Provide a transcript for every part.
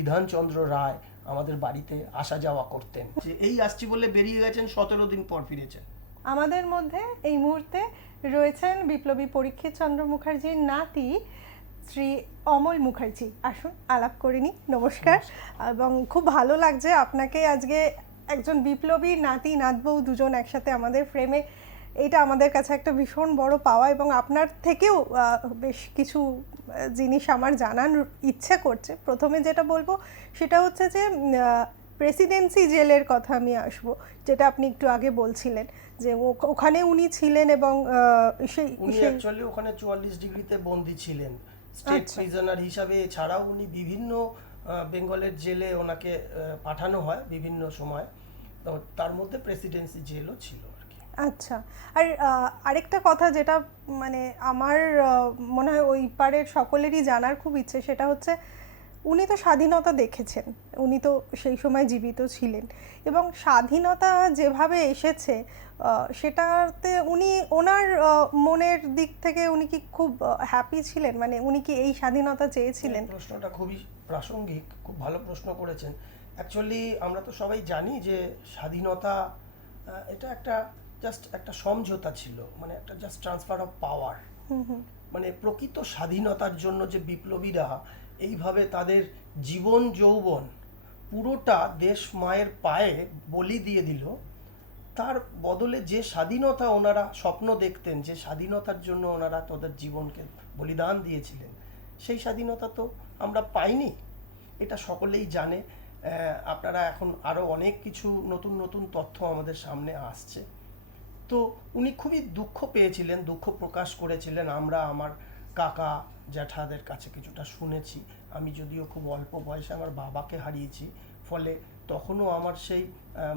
বিধানচন্দ্র রায় আমাদের বাড়িতে আসা যাওয়া করতেন। যে এই আসছি বলে বেরিয়ে গেছেন, 17 দিন পর ফিরেছেন। আমাদের মধ্যে এই মুহূর্তে রয়েছেন বিপ্লবী পরীক্ষিত চন্দ্র মুখার্জির নাতি শ্রী অমল মুখার্জি। আসুন আলাপ করে নিই। নমস্কার। এবং খুব ভালো লাগছে আপনাকে আজকে একজন বিপ্লবী নাতি নাতবউ দুজন একসাথে আমাদের ফ্রেমে। এটা আমাদের কাছে একটা ভীষণ বড় পাওয়া এবং আপনার থেকেও বেশ কিছু জিনিস আমার জানার ইচ্ছে করছে। প্রথমে যেটা বলবো সেটা হচ্ছে যে প্রেসিডেন্সি জেলের কথা আমি আসবো, যেটা আপনি একটু আগে বলছিলেন যে ওখানে উনি ছিলেন এবং উনি অ্যাকচুয়ালি ওখানে 44 ডিগ্রিতে বন্দী ছিলেন স্টেট প্রিজনার হিসাবে। এছাড়াও উনি বিভিন্ন বেঙ্গলের জেলে ওনাকে পাঠানো হয় বিভিন্ন সময়, তো তার মধ্যে প্রেসিডেন্সি জেলও ছিল আর কি। আচ্ছা। আর আরেকটা কথা যেটা মানে আমার মনে হয় ওই পারের সকলেরই জানার খুব ইচ্ছে, সেটা হচ্ছে উনি তো স্বাধীনতা দেখেছেন, উনি তো সেই সময় জীবিত ছিলেন এবং স্বাধীনতা যেভাবে এসেছে সেটাতে উনি ওনার মনের দিক থেকে উনি কি খুব হ্যাপি ছিলেন? মানে উনি কি এই স্বাধীনতা চেয়েছিলেন? প্রশ্নটা খুবই প্রাসঙ্গিক, খুব ভালো প্রশ্ন করেছেন। অ্যাকচুয়ালি আমরা তো সবাই জানি যে স্বাধীনতা এটা জাস্ট একটা সমঝোতা ছিল, মানে একটা জাস্ট ট্রান্সফার অফ পাওয়ার। মানে প্রকৃত স্বাধীনতার জন্য যে বিপ্লবীরা এইভাবে তাদের জীবন যৌবন পুরোটা দেশ মায়ের পায়ে বলি দিয়ে দিল, তার বদলে যে স্বাধীনতা ওনারা স্বপ্ন দেখতেন, যে স্বাধীনতার জন্য ওনারা তাদের জীবনকে বলিদান দিয়েছিলেন, সেই স্বাধীনতা তো আমরা পাইনি, এটা সকলেই জানে। আপনারা এখন আরও অনেক কিছু নতুন নতুন তথ্য আমাদের সামনে আসছে। তো উনি খুবই দুঃখ পেয়েছিলেন, দুঃখ প্রকাশ করেছিলেন। আমরা আমার কাকা জ্যাঠাদের কাছে কিছুটা শুনেছি। আমি যদিও খুব অল্প বয়সে আমার বাবাকে হারিয়েছি, ফলে তখনও আমার সেই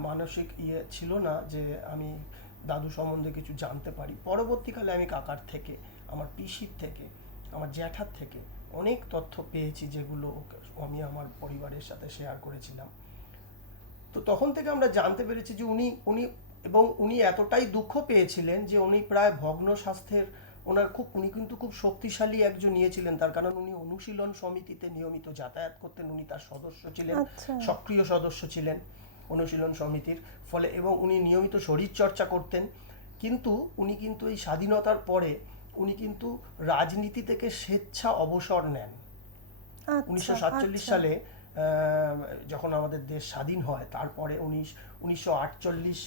মানসিক ছিল না যে আমি দাদু সম্বন্ধে কিছু জানতে পারি। পরবর্তীকালে আমি কাকার থেকে, আমার পিসির থেকে, আমার জ্যাঠার থেকে অনেক তথ্য পেয়েছি, যেগুলো আমি আমার পরিবারের সাথে শেয়ার করেছিলাম। তো তখন থেকে আমরা জানতে পেরেছি যে উনি এতটাই দুঃখ পেয়েছিলেন যে উনি প্রায় ভগ্ন স্বাস্থ্যের, উনি কিন্তু খুব শক্তিশালী একজন ছিলেন। তার কারণ উনি অনুশীলন সমিতিতে নিয়মিত যাতায়াত করতেন, উনি তার সদস্য ছিলেন, সক্রিয় সদস্য ছিলেন অনুশীলন সমিতির। ফলে এবং উনি নিয়মিত শরীর চর্চা করতেন। কিন্তু উনি কিন্তু এই স্বাধীনতার পরে উনি কিন্তু রাজনীতি থেকে স্বেচ্ছা অবসর নেন। 1947 সালে যখন আমাদের দেশ স্বাধীন হয়, তারপরে 1949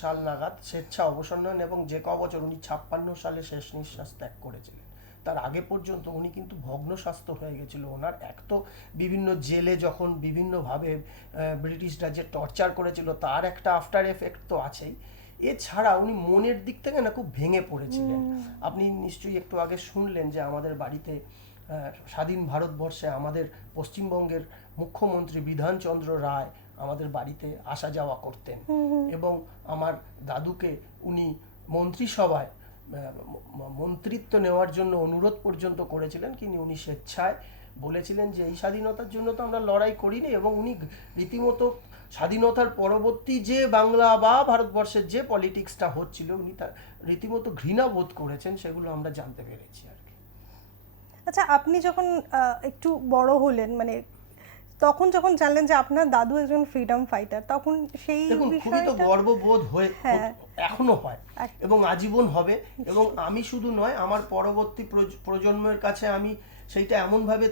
সাল নাগাদ স্বেচ্ছা অবসর নেন এবং যে বছর উনি 56 সালে শেষ নিঃশ্বাস ত্যাগ করেছিলেন। তার আগে পর্যন্ত উনি কিন্তু ভগ্ন স্বাস্থ্য হয়ে গেছিল ওনার। এক তো বিভিন্ন জেলে যখন বিভিন্নভাবে ব্রিটিশরা যে টর্চার করেছিল, তার একটা আফটার এফেক্ট তো আছেই। এছাড়া উনি মনের দিক থেকে না খুব ভেঙে পড়েছিলেন। আপনি নিশ্চয়ই একটু আগে শুনলেন যে আমাদের বাড়িতে স্বাধীন ভারতবর্ষে আমাদের পশ্চিমবঙ্গের মুখ্যমন্ত্রী বিধানচন্দ্র রায় আমাদের বাড়িতে আসা যাওয়া করতেন এবং আমার দাদুকে উনি মন্ত্রিসভায় মন্ত্রিত্ব নেওয়ার জন্য অনুরোধ পর্যন্ত করেছিলেন, কিন্তু উনি স্বেচ্ছায় বলেছিলেন যে এই স্বাধীনতার জন্য তো আমরা লড়াই করিনি। এবং উনি রীতিমতো স্বাধীনতার পরবর্তী যে বাংলা বা ভারতবর্ষের যে পলিটিক্সটা হচ্ছিল, উনি তার রীতিমতো ঘৃণা বোধ করেছেন, সেগুলো আমরা জানতে পেরেছি আর কি। আচ্ছা, আপনি যখন একটু বড় হলেন, মানে তখন যখন জানলেন যে আপনার দাদু একজন ফ্রিডম ফাইটার, তখন সেই খুবই তো গর্ববোধ হয়ে এখনো হয় এবং আজীবন হবে। এবং আমি শুধু নয়, আমার পরবর্তী প্রজন্মের কাছে আমি সেইটা এমনভাবে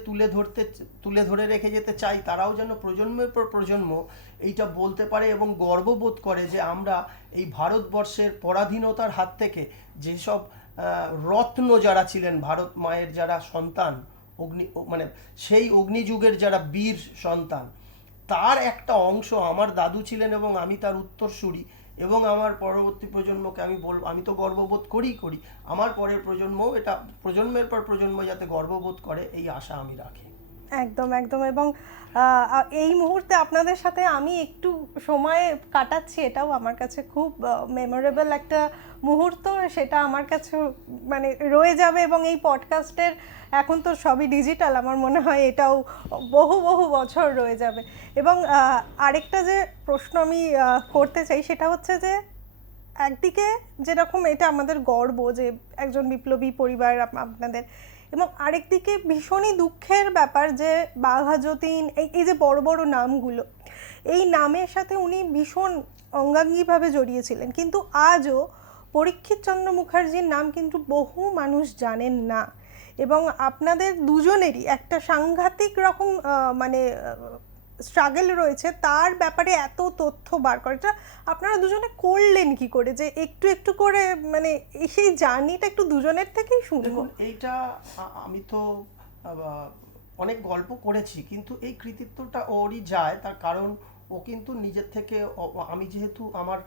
তুলে ধরে রেখে যেতে চাই, তারাও যেন প্রজন্মের পর প্রজন্ম এইটা বলতে পারে এবং গর্ববোধ করে যে আমরা এই ভারতবর্ষের পরাধীনতার হাত থেকে যেসব রত্ন যারা ছিলেন, ভারত মায়ের যারা সন্তান, মানে সেই অগ্নিযুগের যারা বীর সন্তান, তার একটা অংশ আমার দাদু ছিলেন এবং আমি তার উত্তরসূরি। এবং আমার পরবর্তী প্রজন্মকে আমি বলবো, আমি তো গর্ববোধ করি, আমার পরের প্রজন্মও এটা প্রজন্মের পর প্রজন্ম যাতে গর্ববোধ করে, এই আশা আমি রাখি। একদম একদম। এবং এই মুহূর্তে আপনাদের সাথে আমি একটু সময় কাটাচ্ছি, এটাও আমার কাছে খুব মেমোরেবল একটা মুহূর্ত। সেটা আমার কাছে মানে রয়ে যাবে এবং এই পডকাস্টের এখন তো সবই ডিজিটাল, আমার মনে হয় এটাও বহু বহু বছর রয়ে যাবে। এবং আরেকটা যে প্রশ্ন আমি করতে চাই সেটা হচ্ছে যে একদিকে যেরকম এটা আমাদের গর্ব যে একজন বিপ্লবী পরিবার আপনাদের, এবং আরেকদিকে ভীষণই দুঃখের ব্যাপার যে বাঘা যতীন, এই যে বড় বড় নামগুলো, এই নামের সাথে উনি ভীষণ অঙ্গাঙ্গিভাবে জড়িয়েছিলেন, কিন্তু আজও পরীক্ষিত চন্দ্র মুখার্জির নাম কিন্তু বহু মানুষ জানেন না। এবং আপনাদের দুজনেরই একটা সাংঘাতিক রকম মানে স্ট্রাগল রয়েছে তার ব্যাপারে এত তথ্য বার করাটা আপনারা দুজনে করলেন কি করে, যে একটু একটু করে মানে সেই জার্নিটা একটু দুজনের থেকেই শুনবো। দেখুন, এইটা আমি তো অনেক গল্প করেছি, কিন্তু এই কৃতিত্বটা ওরই যায়। তার কারণ ও কিন্তু নিজের থেকে আমি যেহেতু আমার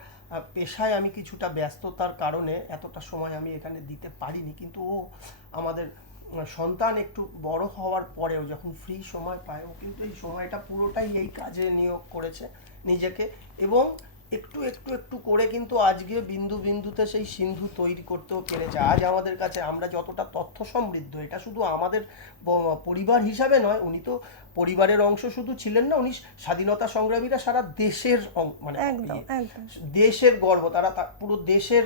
পেশায় আমি কিছুটা ব্যস্ততার কারণে এতটা সময় আমি এখানে দিতে পারিনি, কিন্তু ও আমাদের সন্তান একটু বড় হওয়ার পরেও যখন ফ্রি সময় পায় ও কিন্তু এই সময়টা পুরোটাই এই কাজে নিয়োগ করেছে নিজেকে, এবং একটু একটু একটু করে কিন্তু আজকে বিন্দু বিন্দুতে সেই সিন্ধু তৈরি করতেও পেরেছে। আজ আমাদের কাছে আমরা যতটা তথ্য সমৃদ্ধ, এটা শুধু আমাদের পরিবার হিসাবে নয়, উনি তো পরিবারের অংশ শুধু ছিলেন না, উনি স্বাধীনতা সংগ্রামীরা সারা দেশের মানে একদম একদম দেশের গর্ব, তারা পুরো দেশের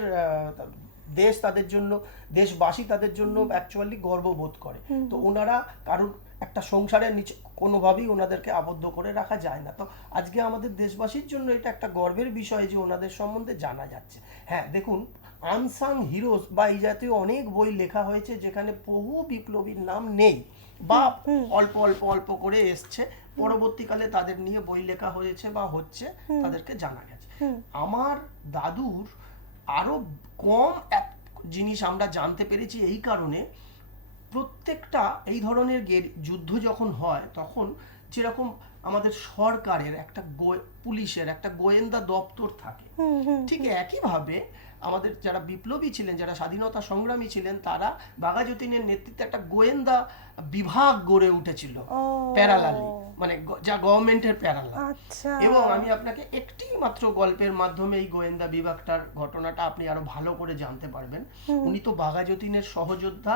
দেশ তাদের জন্য, দেশবাসী তাদের জন্য অ্যাকচুয়ালি গর্ববোধ করে। তো ওনারা কারোর একটা সংসারের নিচে কোনোভাবেই ওনাদেরকে আবদ্ধ করে রাখা যায় না। তো আজকে আমাদের দেশবাসীর জন্য এটা একটা গর্বের বিষয় যে ওনাদের সম্বন্ধে জানা যাচ্ছে। হ্যাঁ, দেখুন, আনসাং হিরোজ বা এই জাতীয় অনেক বই লেখা হয়েছে যেখানে বহু বিপ্লবীর নাম নেই বা অল্প অল্প অল্প করে এসছে, পরবর্তীকালে তাদের নিয়ে বই লেখা হয়েছে বা হচ্ছে, তাদেরকে জানা গেছে। আমার দাদুর আরো কম এক জিনিস আমরা জানতে পেরেছি এই কারণে, প্রত্যেকটা এই ধরনের যুদ্ধ যখন হয় তখন যেরকম আমাদের সরকারের একটা পুলিশের একটা গোয়েন্দা দপ্তর থাকে, ঠিক একইভাবে আমাদের যারা বিপ্লবী ছিলেন, যারা স্বাধীনতা সংগ্রামী ছিলেন, তারা বাঘা যতীনের নেতৃত্বে একটা গোয়েন্দা বিভাগ গড়ে উঠেছিল প্যারালালি, মানে যা গভর্নমেন্টের প্যারালাল। এবং আমি আপনাকে একটি মাত্র গল্পের মাধ্যমে এই গোয়েন্দা বিভাগটার ঘটনাটা আপনি আরো ভালো করে জানতে পারবেন। উনি তো বাঘা যতীনের সহযোদ্ধা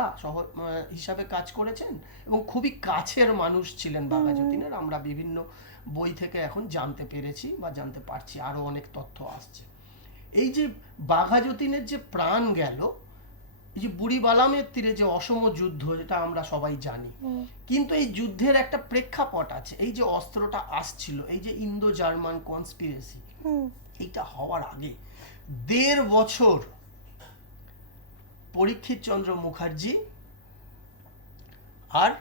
হিসাবে কাজ করেছেন এবং খুবই কাছের মানুষ ছিলেন বাঘা যতীনের। আমরা বিভিন্ন বই থেকে এখন জানতে পেরেছি বা জানতে পারছি, আরো অনেক তথ্য আসছে। এই যে বাঘা যতীনের যে প্রাণ গেল, এই যে বুড়িবালামের তীরে যে অসম যুদ্ধ, যেটা আমরা সবাই জানি, কিন্তু এই যুদ্ধের একটা প্রেক্ষাপট আছে। এই যে অস্ত্রটা আসছিল, এই যে ইন্দো জার্মান কনস্পিরেসি, এইটা হওয়ার আগে 1.5 বছর পরীক্ষিত চন্দ্র মুখার্জি আর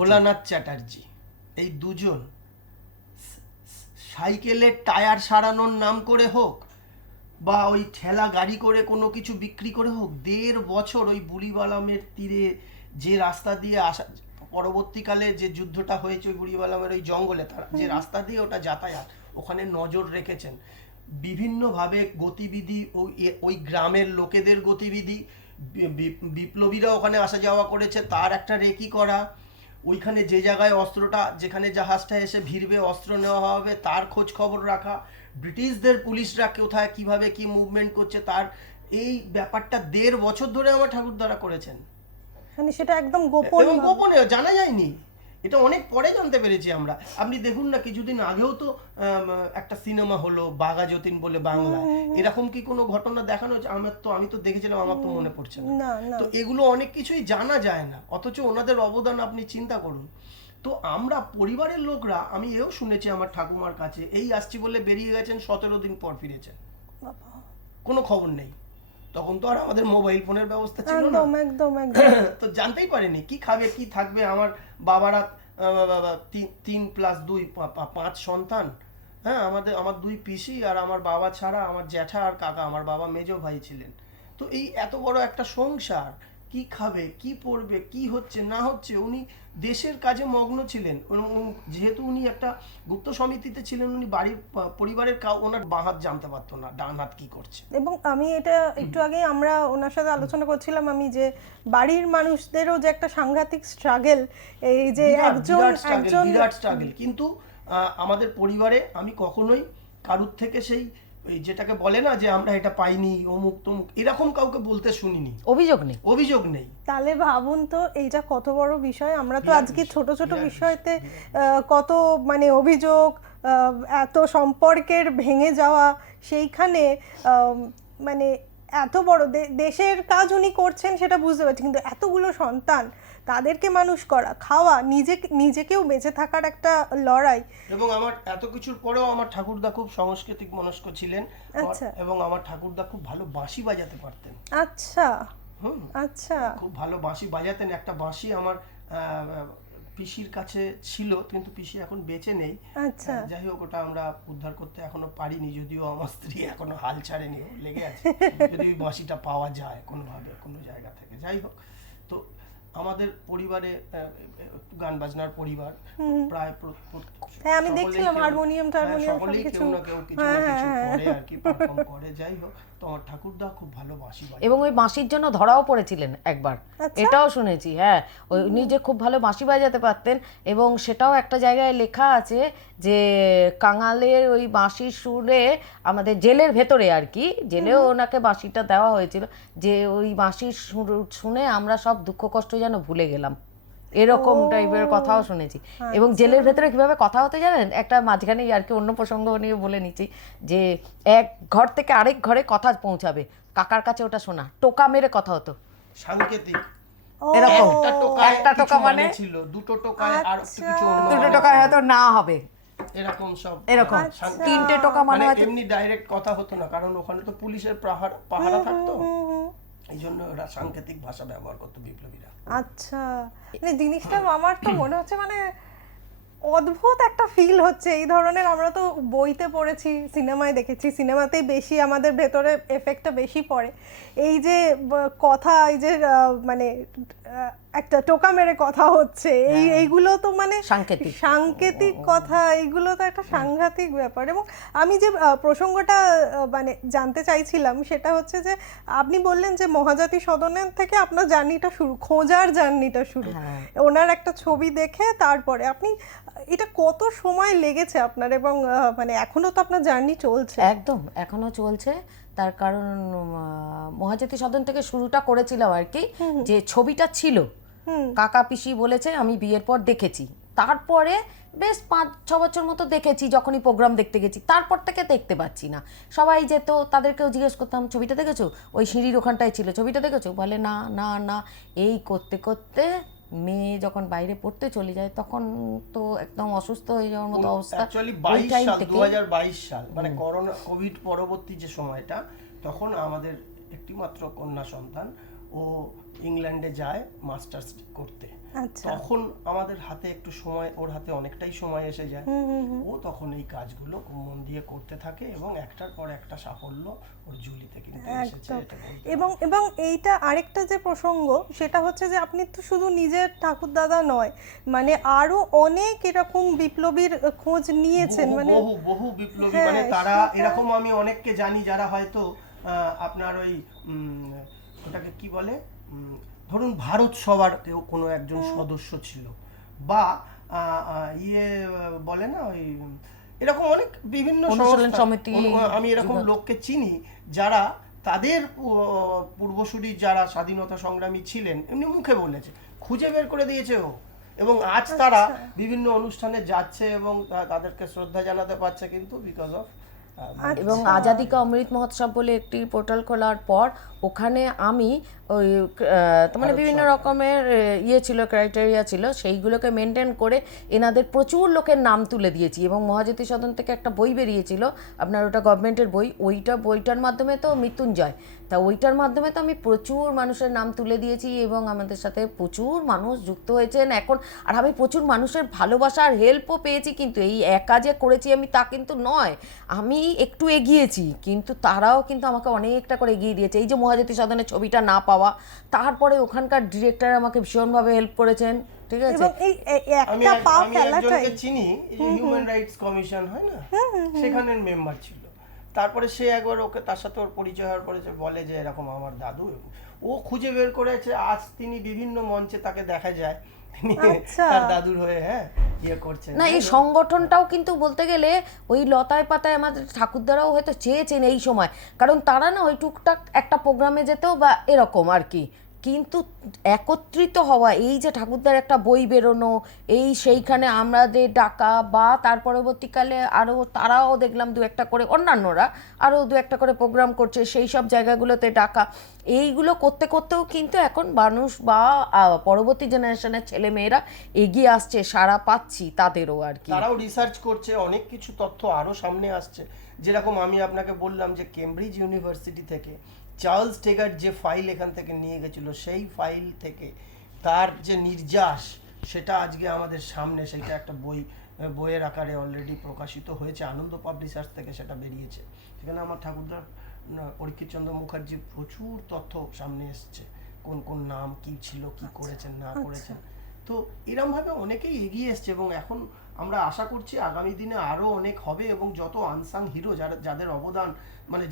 ভোলানাথ চ্যাটার্জি, এই দুজন সাইকেলের টায়ার সারানোর নাম করে হোক বা ওই ঠেলা গাড়ি করে কোনো কিছু বিক্রি করে হোক, 1.5 বছর ওই বুড়িবালামের তীরে যে রাস্তা দিয়ে আসা, পরবর্তীকালে যে যুদ্ধটা হয়েছে ওই বুড়িবালামের ওই জঙ্গলে, তারা যে রাস্তা দিয়ে ওটা যাতায়াত, ওখানে নজর রেখেছেন বিভিন্নভাবে গতিবিধি, ওই গ্রামের লোকেদের গতিবিধি, বিপ্লবীরা ওখানে আসা যাওয়া করেছে তার একটা রেকি করা, ওইখানে যে জায়গায় অস্ত্রটা, যেখানে জাহাজটা এসে ভিড়বে অস্ত্র নেওয়া হবে তার খোঁজ খবর রাখা, ব্রিটিশদের পুলিশরা কোথায় কিভাবে কি মুভমেন্ট করছে তার, এই ব্যাপারটা 1.5 বছর ধরে আমার ঠাকুরদারা করেছেন। মানে সেটা একদম গোপনে জানা যায়নি, এটা অনেক পরে জানতে পেরেছি আমরা। আপনি দেখুন না, কিছুদিন আগেও তো একটা সিনেমা হলো বাঘা যতীন বলে বাংলা, এরকম কি কোনো ঘটনা দেখানো হচ্ছে? আমি তো দেখেছিলাম, আমার তো মনে পড়ছে না। তো এগুলো অনেক কিছুই জানা যায় না, অথচ ওনাদের অবদান আপনি চিন্তা করুন। তো আমরা পরিবারের লোকরা, আমি এও শুনেছি আমার ঠাকুমার কাছে, এই আসছি বলে বেরিয়ে গেছেন, 17 দিন পর ফিরেছেন, কোনো খবর নেই। তখন তো আর আমাদের মোবাইল ফোনের ব্যবস্থা ছিল না, তো জানতেই পারেনি কি খাবে কি থাকবে। আমার বাবারা 3+2 5 সন্তান, হ্যাঁ, আমার 2 পিসি আর আমার বাবা ছাড়া আমার জ্যাঠা আর কাকা, আমার বাবা মেজো ভাই ছিলেন। তো এই এত বড় একটা সংসার, কি খাবে কি পরবে কি হচ্ছে না হচ্ছে, উনি দেশের কাজে মগ্ন ছিলেন। যেহেতু উনি একটা গুপ্ত সমিতিতে ছিলেন, উনি বাড়ির পরিবারের ওনার বাঁ হাত জানতে পারতো না ডান হাত কি করছে। এবং আমি এটা একটু আগে আমরা ওনার সাথে আলোচনা করছিলাম, আমি যে বাড়ির মানুষদেরও যে একটা সাংঘাতিক স্ট্রাগল, এই যে একজন বিরাট স্ট্রাগল। কিন্তু আমাদের পরিবারে আমি কখনোই কারুর থেকে সেই যেটাকে বলে না যে আমরা এটা পাইনি অমুক তমুক, এরকম কাউকে বলতে শুনিনি, অভিযোগ নেই। তাহলে ভাবুন তো এইটা কত বড় বিষয়। আমরা তো আজকে ছোট ছোট বিষয়তে কত মানে অভিযোগ, এত সম্পর্কের ভেঙে যাওয়া, সেইখানে মানে এত বড় দেশের কাজ উনি করছেন সেটা বুঝতে পারছি, কিন্তু এতগুলো সন্তান, তাদেরকে মানুষ করা, খাওয়া, নিজেকেও বেঁচে থাকার একটা লড়াই। এবং আমার এত কিছুর পরেও আমার ঠাকুরদা খুব সাংস্কৃতিক মনস্ক ছিলেন, আচ্ছা। এবং আমার ঠাকুরদা খুব ভালো বাঁশি বাজাতে পারতেন। আচ্ছা হুম, আচ্ছা। খুব ভালো বাঁশি বাজাতেন। একটা বাঁশি আমার পিসির কাছে ছিল, কিন্তু পিসি এখন বেঁচে নেই। আচ্ছা। যাই হোক, ওটা আমরা উদ্ধার করতে এখনো পারিনি, যদিও আমার স্ত্রী এখনো হাল ছাড়েনি, ও লেগে আছে যদি ওই বাঁশিটা পাওয়া যায় কোনোভাবে কোনো জায়গা থেকে। যাই হোক, তো আমাদের পরিবারে গান বাজনার পরিবার, প্রায় হ্যাঁ, আমি দেখছিলাম হারমোনিয়াম টারমোনিয়াম সকলেই সবকিছু। কেউ না কেউ কিছু না কিছু করে আর কি, পারফর্ম করে। যাই হোক, তো আমার ঠাকুরদা খুব ভালো বাঁশি বাজায়। এবং ওই বাঁশির জন্য ধরাও পড়েছিলেন একবার, আচ্ছা। এটাও শুনেছি। হ্যাঁ, উনি যে খুব ভালো বাঁশি বাজাতে পারতেন, এবং সেটাও একটা জায়গায় লেখা আছে যে কাঙালের ওই বাঁশির সুরে আমাদের জেলের ভেতরে আর কি, জেলেও ওনাকে বাঁশিটা দেওয়া হয়েছিল, যে ওই বাঁশির সুর শুনে আমরা সব দুঃখ কষ্ট যেন ভুলে গেলাম, এরকম টাইপের কথাও শুনেছি। এবং জেলের ভেতরে কিভাবে কথা হতে জানেন, একটা মাঝখানে আর কি অন্য প্রসঙ্গ নিয়ে বলে নিচ্ছি, যে এক ঘর থেকে আরেক ঘরে কথা পৌঁছাবে, কাকার কাছে ওটা শোনা, টোকা মেরে কথা হতো, সাংকেতিক। এরকম। একটা টোকা মানে ছিল, দুটো টোকায় আর একটু কিছু অন্য দুটো মানে টোকায় হয়তো না হবে, এরকম সব। এরকম সাংকেতিক। তিনটে টোকা মানে মানে হয়তো এমনি ডাইরেক্ট কথা হতো না, কারণ ওখানে তো পুলিশের পাহারা থাকতো, এই জন্য ওরা সাংকেতিক ভাষা ব্যবহার করতো বিপ্লবীরা। আচ্ছা, মানে জিনিসটা আমার তো মনে হচ্ছে মানে অদ্ভুত একটা ফিল হচ্ছে এই ধরনের। আমরা তো বইতে পড়েছি, সিনেমায় দেখেছি, সিনেমাতেই বেশি আমাদের ভেতরে এফেক্টটা বেশি পড়ে। এই যে কথা, এই যে মানে একটা টোকা মেরে কথা হচ্ছে, এইগুলো তো মানে সাংকেতিক কথা, এইগুলো তো একটা সাংঘাতিক ব্যাপার। এবং আমি যে প্রসঙ্গটা মানে জানতে চাইছিলাম সেটা হচ্ছে যে আপনি বললেন যে মহাজাতি সদনের থেকে আপনার জার্নিটা শুরু, খোঁজার জার্নিটা শুরু, ওনার একটা ছবি দেখে তারপরে আপনি, এটা কত সময় লেগেছে আপনার? এবং মানে এখনো তো আপনার জার্নি চলছে। একদম এখনো চলছে, তার কারণ মহাজাতি সদন থেকে শুরুটা করেছিলাম আর কি, যে ছবিটা ছিল কাকা পিসি বলেছে, আমি বিয়ের পর দেখেছি, তারপরে বেশ 5-6 বছর মতো দেখেছি, যখনই প্রোগ্রাম দেখতে গেছি, তারপর থেকে দেখতে পাচ্ছি না। সবাই যেত, তাদেরকেও জিজ্ঞেস করতাম ছবিটা দেখেছো, ওই সিঁড়ির ওখানটায় ছিল, ছবিটা দেখেছো, বলে না না না। এই করতে করতে মেয়ে যখন বাইরে পড়তে চলে যায়, তখন তো একদম অসুস্থ হয়ে যাওয়ার মতো অবস্থা। অ্যাকচুয়ালি 2022 সাল মানে করোনা কোভিড পরবর্তী যে সময়টা, তখন আমাদের একটি মাত্র কন্যা সন্তান, ও ইংল্যান্ডে যায় মাস্টার্স করতে। তখন আমাদের হাতে একটু সময়, ওর হাতে অনেকটাই সময় এসে যায়, ও তখন এই কাজগুলো মন দিয়ে করতে থাকে, এবং একটার পর একটা সাফল্য ওর ঝুলিতে কিন্তু এসেছে। এবং এইটা আরেকটা যে প্রসঙ্গ, সেটা হচ্ছে যে আপনি তো শুধু নিজের ঠাকুরদাদা নয়, মানে আরো অনেক এরকম বিপ্লবীর খোঁজ নিয়েছেন, মানে বহু বিপ্লবী, মানে তারা এরকম, আমি অনেককে জানি যারা হয়তো আপনার ওই ওটাকে কি বলে, ধরুন ভারত সভার কেউ কোনো একজন সদস্য ছিল, বা বলে না ওই এরকম অনেক বিভিন্ন সমিতি, আমি এরকম লোককে চিনি যারা তাদের পূর্বসূরি যারা স্বাধীনতা সংগ্রামী ছিলেন, এমনি মুখে বলেছে, খুঁজে বের করে দিয়েছে ও, এবং আজ তারা বিভিন্ন অনুষ্ঠানে যাচ্ছে এবং তাদেরকে শ্রদ্ধা জানাতে পারছে, কিন্তু বিকজ অফ। এবং আজাদি কা অমৃত মহোৎসব বলে একটি পোর্টাল খোলার পর ওখানে আমি ওই মানে বিভিন্ন রকমের ছিল, ক্রাইটেরিয়া ছিল, সেইগুলোকে মেনটেন করে এনাদের প্রচুর লোকের নাম তুলে দিয়েছি। এবং মহাজাতি সদন থেকে একটা বই বেরিয়েছিল আপনার, ওটা গভর্নমেন্টের বই, বইটার মাধ্যমে তো মৃত্যুঞ্জয়, তা ওইটার মাধ্যমে তো আমি প্রচুর মানুষের নাম তুলে দিয়েছি, এবং আমাদের সাথে প্রচুর মানুষ যুক্ত হয়েছেন এখন। আর আমি প্রচুর মানুষের ভালোবাসা আর হেল্পও পেয়েছি, কিন্তু এই একা যে করেছি আমি তা কিন্তু নয়, আমি একটু এগিয়েছি, কিন্তু তারাও কিন্তু আমাকে অনেকটা করে এগিয়ে দিয়েছে। এই যে মহাজাতি সদনের ছবিটা না পাওয়া, তারপরে ওখানকার ডিরেক্টর আমাকে ভীষণভাবে হেল্প করেছেন, ঠিক আছে। আমি একজনকে চিনি, হিউম্যান রাইটস কমিশন হয় না, সেখানের মেম্বার ছিল। তারপরে সে একবার ওকে, তার সাথে ওর পরিচয় হওয়ার পরে বলে যে এরকম আমার দাদু, ও খুঁজে বের করেছে, আজ তিনি বিভিন্ন মঞ্চে তাকে দেখা যায় তার দাদুর হয়ে করছেন। না, এই সংগঠনটাও কিন্তু বলতে গেলে ওই লতায় পাতায় আমাদের ঠাকুরদারাও হয়তো চেয়েছেন এই সময়, কারণ তারা না ওই টুকটাক একটা প্রোগ্রামে যেত বা এরকম আর কি, কিন্তু একত্রিত হওয়া, এই যে ঠাকুরদার একটা বই বেরোনো, এই সেইখানে আমাদের ডাকা, বা তার পরবর্তীকালে আরও তারাও দেখলাম দু একটা করে, অন্যান্যরা আরও দু একটা করে প্রোগ্রাম করছে, সেই সব জায়গাগুলোতে ডাকা, এইগুলো করতে করতেও কিন্তু এখন মানুষ বা পরবর্তী জেনারেশনের ছেলে মেয়েরা এগিয়ে আসছে, সাড়া পাচ্ছি তাদেরও আর কি। তারাও রিসার্চ করছে, অনেক কিছু তথ্য আরও সামনে আসছে। যেরকম আমি আপনাকে বললাম যে কেমব্রিজ ইউনিভার্সিটি থেকে চার্লস টেগার যে ফাইল এখান থেকে নিয়ে গেছিল, সেই ফাইল থেকে তার যে নির্যাস, সেটা আজকে আমাদের সামনে, সেটা একটা বইয়ের আকারে অলরেডি প্রকাশিত হয়েছে, আনন্দ পাবলিশার্স থেকে সেটা বেরিয়েছে। সেখানে আমার ঠাকুরদার পরীক্ষিত চন্দ্র মুখার্জির প্রচুর তথ্য সামনে এসছে, কোন কোন নাম কি ছিল, কি করেছেন না করেছেন। তো এরমভাবে অনেকেই এগিয়ে এসছে, এবং এখন আমরা আশা করছি আগামী দিনে আরও অনেক হবে, এবং যত আনসাং হিরো যাদের অবদান, মানে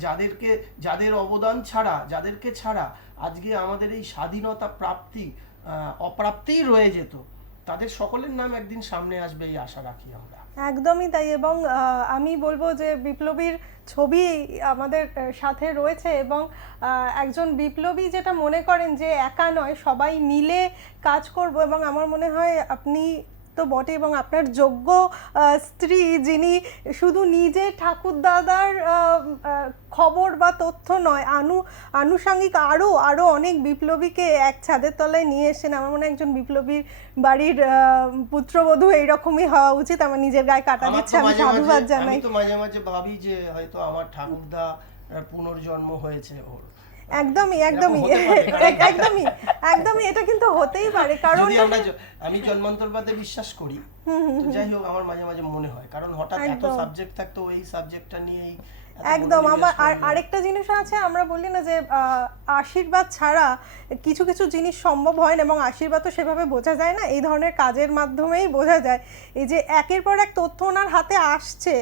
যাদের অবদান ছাড়া, যাদেরকে ছাড়া আজকে আমাদের এই স্বাধীনতা অপ্রাপ্তিই রয়ে যেত, তাদের সকলের নাম একদিন সামনে আসবে, এই আশা রাখি আমরা। একদমই তাই। এবং আমি বলবো যে বিপ্লবীর ছবি আমাদের সাথে রয়েছে, এবং একজন বিপ্লবী যেটা মনে করেন যে একা নয়, সবাই মিলে কাজ করব, এবং আমার মনে হয় আপনি তো বটে, এবং আপনার যোগ্য স্ত্রী, যিনি শুধু নিজে ঠাকুরদাদার খবর বা তথ্য নয়, আনুষঙ্গিক আরও অনেক বিপ্লবীকে এক ছাদের তলায় নিয়ে এসেছেন। আমার মনে হয় একজন বিপ্লবীর বাড়ির পুত্রবধূ এইরকমই হওয়া উচিত। আমার নিজের গায়ে কাটা দিচ্ছে, আমি সাধুবাদ জানাই। আমি তো মাঝে মাঝে ভাবি যে হয়তো আমার ঠাকুরদা পুনর্জন্ম হয়েছে ওর। একদমই এটা কিন্তু হতেই পারে, কারণ আমি জন্মান্তরবাদে বিশ্বাস করি। যাই হোক, আমার মাঝে মাঝে মনে হয়, কারণ হঠাৎ এত সাবজেক্ট থাকতো, এই সাবজেক্টটা নিয়েই একদম। আমার আরেকটা জিনিস আছে, আমরা বলি না যে আশীর্বাদ ছাড়া কিছু কিছু জিনিস সম্ভব হয় না, এবং আশীর্বাদ তো সেভাবে বোঝা যায় না, এই ধরনের কাজের মাধ্যমেই বোঝা যায়। এই যে একের পর এক তথ্য ওনার হাতে আসছে,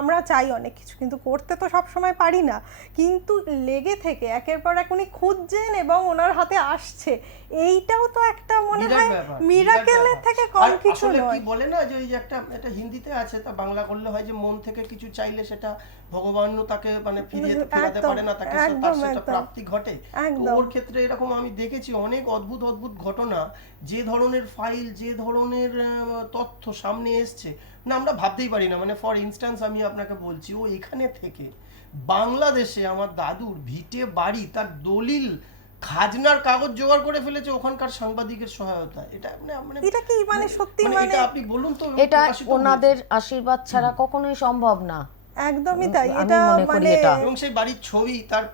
আমরা চাই অনেক কিছু, কিন্তু করতে তো সব সময় পারি না, কিন্তু লেগে থেকে একের পর এক উনি খুঁজছেন এবং ওনার হাতে আসছে, এইটাও তো একটা মনে হয় মিরাকেলের থেকে কম কিছু নয়। কি বলে না যে ওই যে এটা হিন্দিতে আছে, তা বাংলা করলে হয় যে মন থেকে কিছু চাইলে সেটা ভগবানও তাকে মানে ফিরাতে পারে না, তাকে সেটা প্রাপ্তি ঘটে। ওর ক্ষেত্রে এরকম আমি দেখেছি অনেক অদ্ভুত অদ্ভুত ঘটনা, যে ধরনের ফাইল, যে ধরনের তথ্য সামনে এসছে না, আমরা ভাবতেই পারি না। মানে ফর ইনস্ট্যান্স আমি আপনাকে বলছি, ও এখানে থেকে বাংলাদেশে আমার দাদুর ভিটে বাড়ি, তার দলিল, খাজনার কাগজ জোগাড় করে ফেলেছে ওখানকার সাংবাদিকের সহায়তা। এটা কি মানে সত্যি, মানে আপনি বলুন তো, এটা ওনাদের আশীর্বাদ ছাড়া কখনোই সম্ভব না। একদমই তাই। এটা মানে এবং সেই বাড়ির ছবি, তার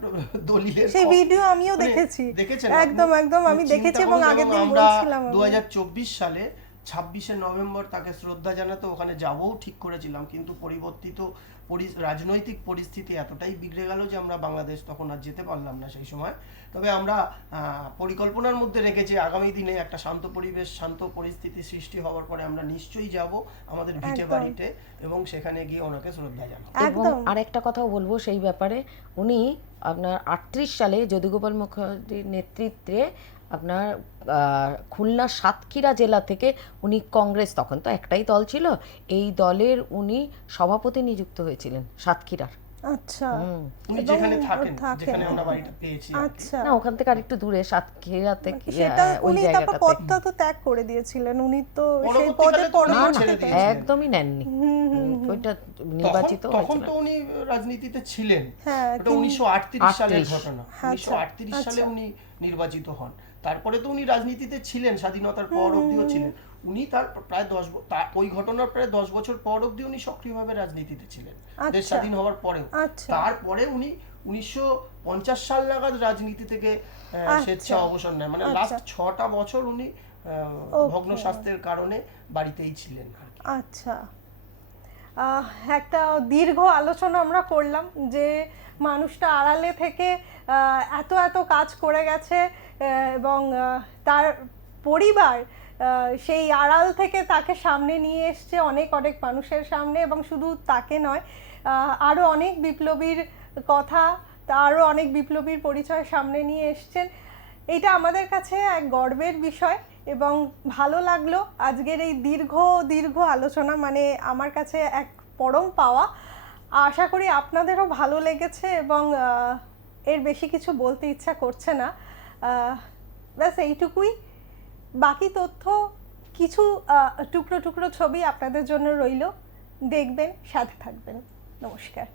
দলিলের সেই ভিডিও আমিও দেখেছি। দেখেছেন? একদম আমি দেখেছি, এবং আগের দিন বলছিলাম 2024 সালে 26শে নভেম্বর তাকে শ্রদ্ধা জানাতে ওখানে যাবও ঠিক করেছিলাম, কিন্তু পরিবর্তিত রাজনৈতিক পরিস্থিতি এতটাই বিগড়ে গেল যে আমরা বাংলাদেশ তখন আর যেতে পারলাম না সেই সময়। তবে আমরা পরিকল্পনার মধ্যে রেখেছি আগামী দিনে একটা শান্ত পরিবেশ, শান্ত পরিস্থিতি সৃষ্টি হওয়ার পরে আমরা নিশ্চয়ই যাব আমাদের ভিটে বাড়িতে, এবং সেখানে গিয়ে ওনাকে শ্রদ্ধা জানাবো। এবং আরেকটা কথাও বলবো সেই ব্যাপারে, উনি আপনার 38 সালে যদুগোপাল মুখার্জির নেতৃত্বে আপনার খুলনা সাতক্ষীরা জেলা থেকে উনি কংগ্রেস, তখন তো একটাই দল ছিল, এই দলের উনি সভাপতি নিযুক্ত হয়েছিলেন সাতক্ষীরার। আচ্ছা, উনি যেখানে থাকেন, যেখানে আমরা বাড়িটা পেয়েছি, আচ্ছা, না ওখান থেকে আরেকটু দূরে সাতক্ষীরা থেকে, সেটা ওই উনি তারপর জায়গাটাতে পদটা তো ত্যাগ করে দিয়েছিলেন, উনি তো সেই পদে একদমই নেননি, ওইটা নির্বাচিত হয়েছিল। তখন তো উনি রাজনীতিতে ছিলেন, ওটা 1938 সালের ঘটনা। 1938 সালে উনি নির্বাচিত হন, তারপরে তো উনি রাজনীতিতে ছিলেন, স্বাধীনতার পর অবধিও ছিলেন। উনি তার প্রায় ওই ঘটনার প্রায় 10 বছর পর অবধি উনি সক্রিয়ভাবে রাজনীতিতে ছিলেন, দেশ স্বাধীন হওয়ার পরেও। তারপরে উনি 1950 সাল নাগাদ রাজনীতি থেকে স্বেচ্ছা অবসর নেন, মানে লাস্ট 6টা বছর উনি ভগ্ন স্বাস্থ্যের কারণে বাড়িতেই ছিলেন। আচ্ছা, একটা দীর্ঘ আলোচনা আমরা করলাম যে মানুষটা আড়ালে থেকে এত কাজ করে গেছে, এবং তার পরিবার সেই আড়াল থেকে তাকে সামনে নিয়ে এসছে অনেক মানুষের সামনে, এবং শুধু তাকে নয়, আরও অনেক বিপ্লবীর কথা, আরও অনেক বিপ্লবীর পরিচয় সামনে নিয়ে এসছেন। এইটা আমাদের কাছে এক গর্বের বিষয়, এবং ভালো লাগলো আজকের এই দীর্ঘ আলোচনা, মানে আমার কাছে এক পরম পাওয়া। আশা করি আপনাদেরও ভালো লেগেছে, এবং এর বেশি কিছু বলতে ইচ্ছা করছে না। ব্যাস এইটুকুই। বাকি তথ্য কিছু টুকরো টুকরো ছবি আপনাদের জন্য রইল, দেখবেন, সাথে থাকবেন। নমস্কার।